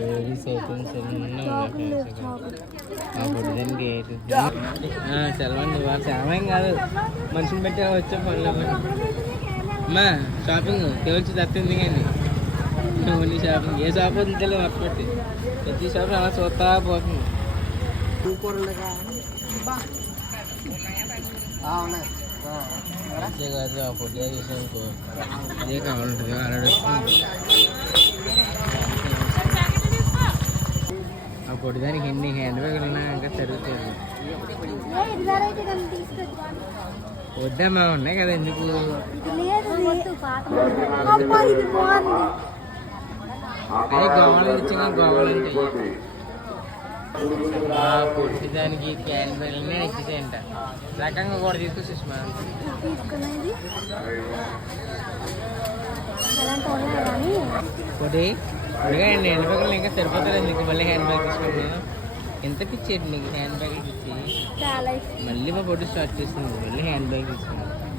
ladies items పొద్దుదానికి చదవండి వాళ్ళు చదవం కాదు మనుషులు పెట్టి వచ్చే పనులు అమ్మా షాపింగ్ తెలిసి తప్పింది కానీ ఓన్లీ షాపింగ్ ఏ షాప్ వదిలి తెలియదు మొత్తం పెట్టి ప్రతి షాప్ అలా చూస్తా పోతుంది అంతే కాదు ఆ పొద్దు చూసానుకో అదే కావాలంటుంది అలాడుస్తుంది ఆ పొడిదానికి ఎన్ని హ్యాండ్ బ్యాగులు ఉన్నా ఇంకా జరుగుతుంది వద్దమ్మా ఉన్నాయి కదా ఎందుకు అదే గోవాలు ఇచ్చిన గోవాలు ఉంటాయి పొడిదానికి హ్యాండ్ బ్యాగులనే ఇచ్చేసేయంట రకంగా కూడా తీసుకో సుష్మా పొడి పొడిగా హ్యాండ్ బ్యాగులు ఇంకా సరిపోతుంది నీకు మళ్ళీ హ్యాండ్ బ్యాగ్ తీసుకుంటున్నాను ఎంత పిచ్చేది నీకు హ్యాండ్ బ్యాగ్ ఇచ్చి మళ్ళీ మా పొడి స్టార్ట్ చేస్తుంది మళ్ళీ హ్యాండ్ బ్యాగ్ తీసుకున్నాను